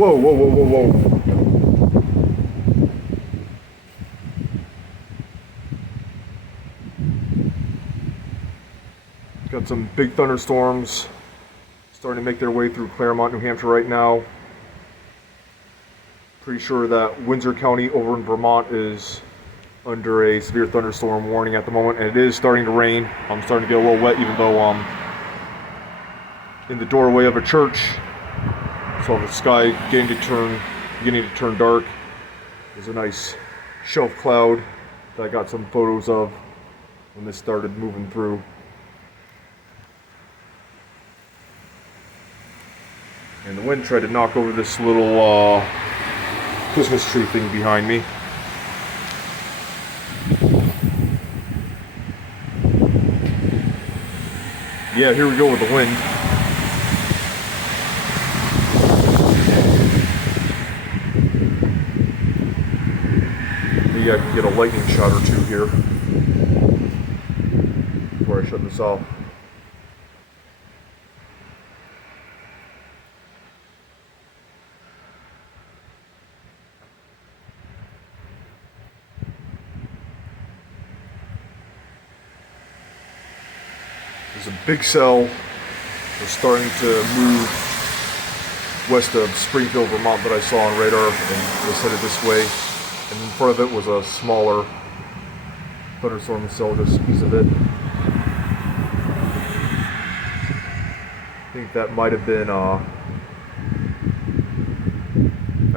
Whoa, whoa, whoa, whoa, whoa. Got some big thunderstorms starting to make their way through Claremont, New Hampshire right now. Pretty sure that Windsor County over in Vermont is under a severe thunderstorm warning at the moment, and it is starting to rain. I'm starting to get a little wet even though I'm in the doorway of a church. So the sky beginning to turn dark. There's a nice shelf cloud that I got some photos of when this started moving through. And the wind tried to knock over this little Christmas tree thing behind me. Yeah, here we go with the wind. Maybe I can get a lightning shot or two here before I shut this off. There's a big cell. We're starting to move west of Springfield, Vermont that I saw on radar and was headed this way. And in front of it was a smaller thunderstorm cell just east of it. I think that might have been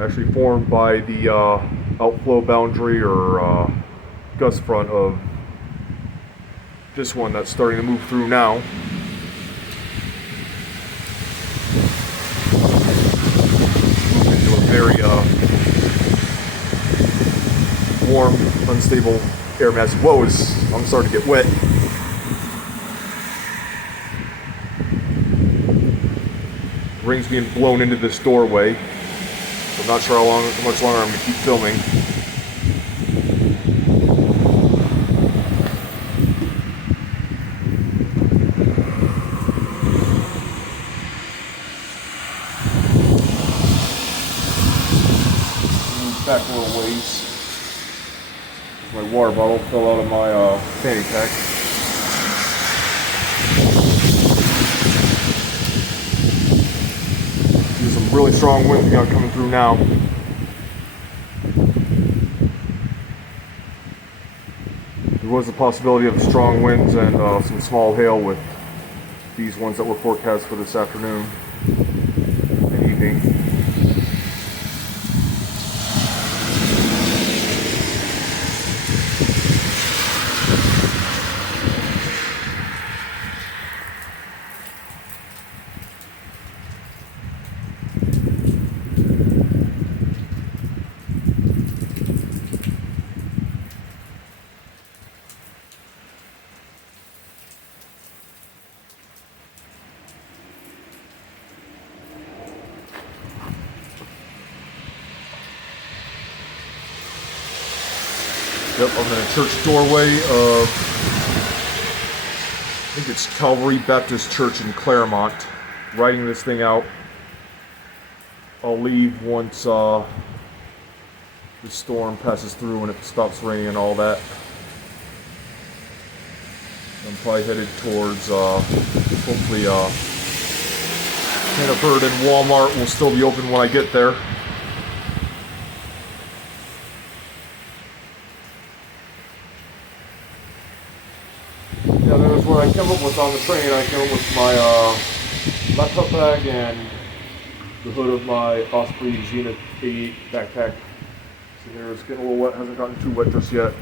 actually formed by the outflow boundary or gust front of this one that's starting to move through now. Moving into a very warm, unstable air mass. Whoa, I'm starting to get wet. Ring's being blown into this doorway. So I'm not sure how much longer I'm going to keep filming. Back a little ways. My water bottle fell out of my fanny pack. There's some really strong wind we got coming through now. There was a possibility of strong winds and some small hail with these ones that were forecast for this afternoon and evening. Yep, I'm in a church doorway of, I think it's Calvary Baptist Church in Claremont, riding this thing out. I'll leave once the storm passes through and it stops raining and all that. I'm probably headed towards, hopefully, Hannaford and Walmart will still be open when I get there. Yeah, that was what I came up with on the train. I came up with my laptop bag and the hood of my Osprey Zenith 88 backpack. So here it's getting a little wet, hasn't gotten too wet just yet.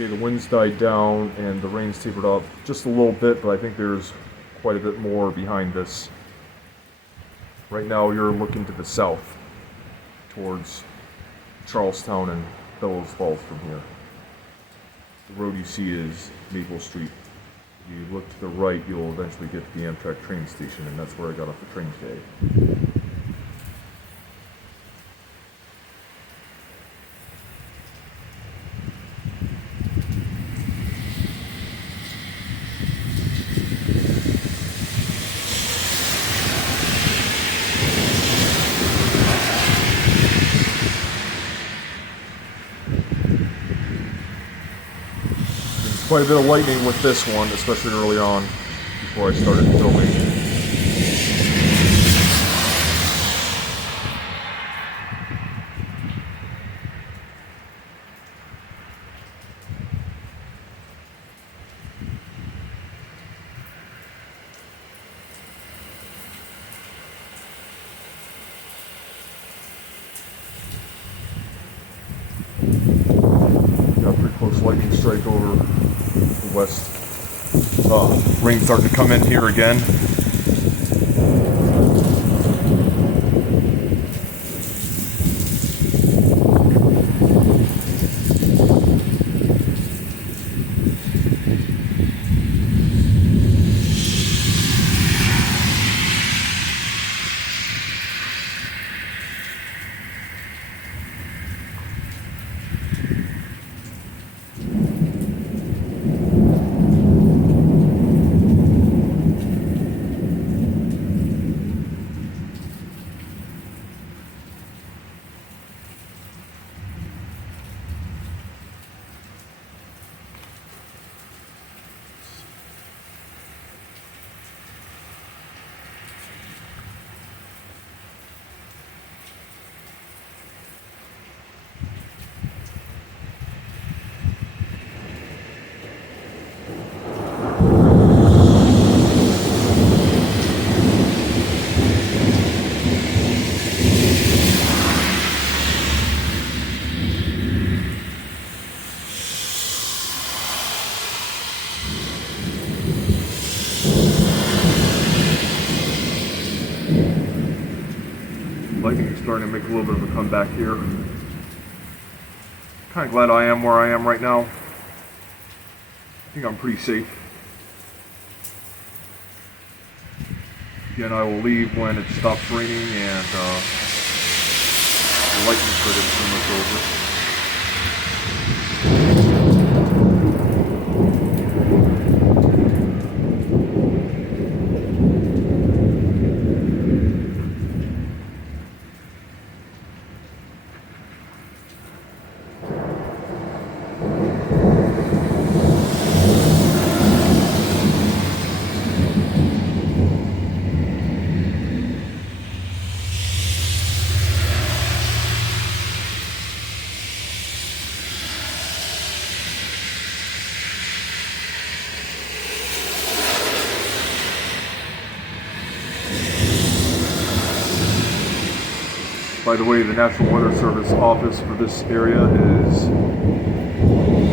Okay, the winds died down and the rain's tapered off just a little bit, but I think there's quite a bit more behind this. Right now you're looking to the south, towards Charlestown and Bellows Falls from here. The road you see is Maple Street. If you look to the right, you'll eventually get to the Amtrak train station, and that's where I got off the train today. Quite a bit of lightning with this one, especially early on, before I started filming. Got a pretty close lightning strike over the west. Rain starting to come in here again. Lightning's starting to make a little bit of a comeback here. Kind of glad I am where I am right now. I think I'm pretty safe. Again, I will leave when it stops raining and the lightning credit is pretty much over. By the way, the National Weather Service office for this area is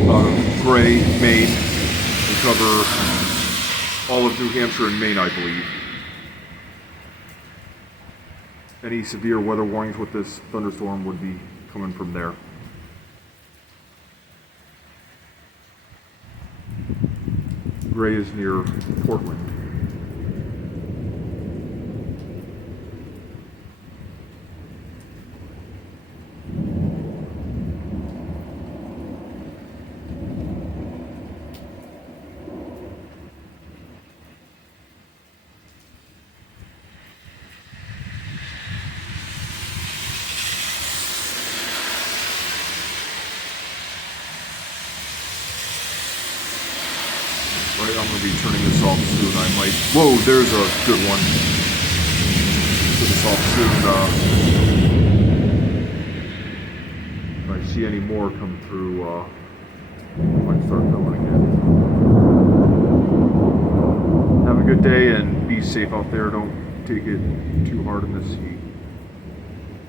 out of Gray, Maine. They cover all of New Hampshire and Maine, I believe. Any severe weather warnings with this thunderstorm would be coming from there. Gray is near Portland. Right, I'm going to be turning this off soon. I might... Whoa, there's a good one. Turn this off soon. If I see any more come through, I might start filming again. Have a good day and be safe out there. Don't take it too hard in this heat.